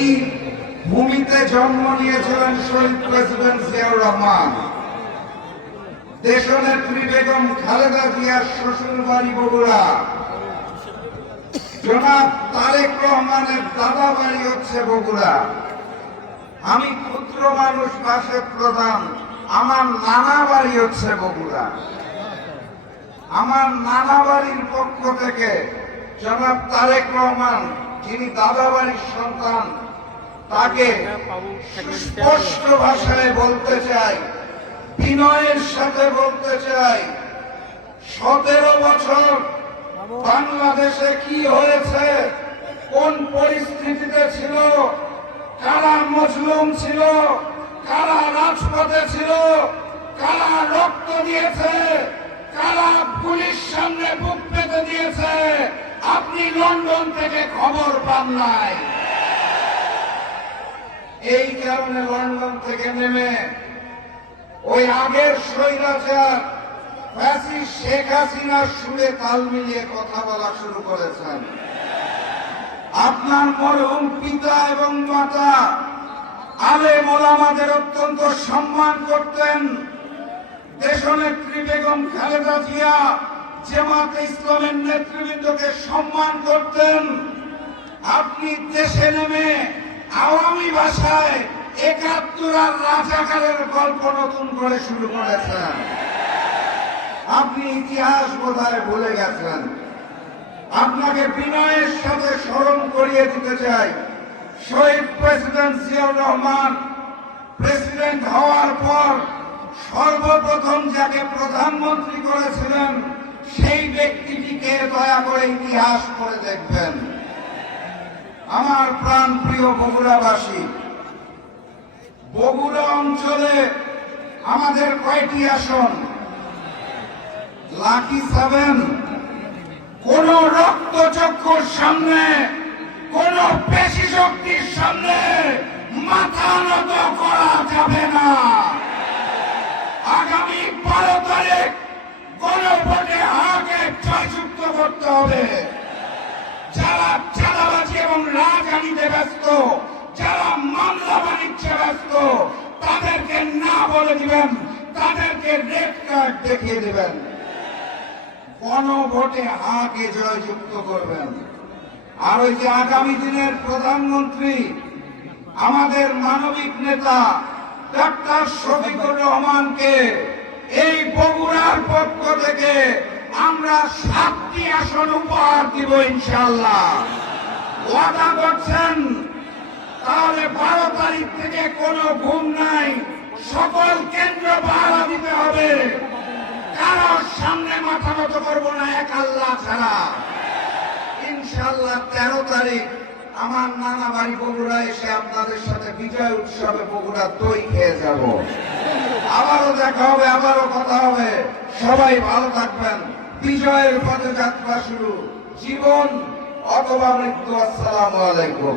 এই ভূমিতে জন্ম নিয়েছিলেন শহীদ প্রেসিডেন্ট জিয়াউর রহমান। দেশনেত্রী বেগম খালেদা জিয়ার শ্বশুর বাড়ি বগুড়া। জনাব তারেক রহমানের দাদা বাড়ি হচ্ছে বগুড়া। আমি ক্ষুদ্র মানুষ, বাসের প্রধান, আমার নানা বাড়ি হচ্ছে বগুড়া। আমার নানা বাড়ির পক্ষ থেকে জনাব তারেক রহমান, যিনি দাদা বাড়ির সন্তান, তাকে স্পষ্ট ভাষায় বলতে চাই, বিনয়ের সাথে বলতে চাই, 17 বছর বাংলাদেশে কি হয়েছে, কোন পরিস্থিতিতে ছিল, কারা মজলুম ছিল, কারা রাজপথে ছিল, কারা রক্ত দিয়েছে, কারা পুলিশ সামনে বুক পেতে দিয়েছে, আপনি লন্ডন থেকে খবর পান নাই। এই কারণে লন্ডন থেকে নেমে ওই আগের স্বৈরাচার ফ্যাসিস্ট শেখ হাসিনার সুরে তাল মিলিয়ে কথা বলা শুরু করেছেন। আপনার মরহুম পিতা এবং মাতা আলেম ওলামাদের অত্যন্ত সম্মান করতেন। দেশনেত্রী বেগম খালেদা জিয়া জামাতে ইসলামের নেতৃবৃন্দকে সম্মান করতেন। আপনি দেশে নেমে আওয়ামী ভাষায় ৭১ আর রাজাকারের গল্প নতুন করে শুরু করেছেন। আপনি ইতিহাস বোধহয় ভুলে গেছেন। আপনাকে বিনয়ের সাথে স্মরণ করিয়ে দিতে চাই, শহীদ প্রেসিডেন্ট জিয়াউর রহমান প্রেসিডেন্ট হওয়ার পর সর্বপ্রথম যাকে প্রধানমন্ত্রী করেছিলেন সেই ব্যক্তিটিকে দয়া করে ইতিহাস পড়ে দেখবেন। আমার প্রাণ প্রিয় বগুড়াবাসী, বগুড়া অঞ্চলে আমাদের কয়টি আসন? লাকি 7। কোন রক্তচক্ষুর সামনে, কোন পেশি শক্তির সামনে মাথা নত করা যাবে না। আগামী 12 তারিখ গণভোটে হাকে জয়যুক্ত করতে হবে। যারা চাঁদাবাজি এবং রাজনীতিতে ব্যস্ত, যারা মামলা বাণিজ্যে ব্যস্ত, তাদেরকে না বলে দিবেন, তাদেরকে রেড কার্ড দেখিয়ে দিবেন। গণভোটে হাকে জয়যুক্ত করবেন। আর ওই যে আগামী দিনের প্রধানমন্ত্রী, আমাদের মানবিক নেতা ডাক্তার শফিকুর রহমানকে এই বগুড়ার পক্ষ থেকে আমরা 7টি আসন উপহার দিব ইনশাআল্লাহ। ওয়াদা করছেন? তাহলে 12 তারিখ থেকে কোনো ঘুম নাই, সকল কেন্দ্র পাহারা দিতে হবে। কারোর সামনে মাথা নত করবো না, এক আল্লাহ ছাড়া। ইনশাআল্লাহ 13 তারিখ আমার নানা বাড়ি বগুড়া এসে আপনাদের সাথে বিজয় উৎসবে বগুড়া দই খেয়ে যাব। আবারও দেখা হবে, আবারও কথা হবে। সবাই ভালো থাকবেন। বিজয়ের পথে যাত্রা শুরু, জীবন অথবা মৃত্যু। আসসালামু আলাইকুম।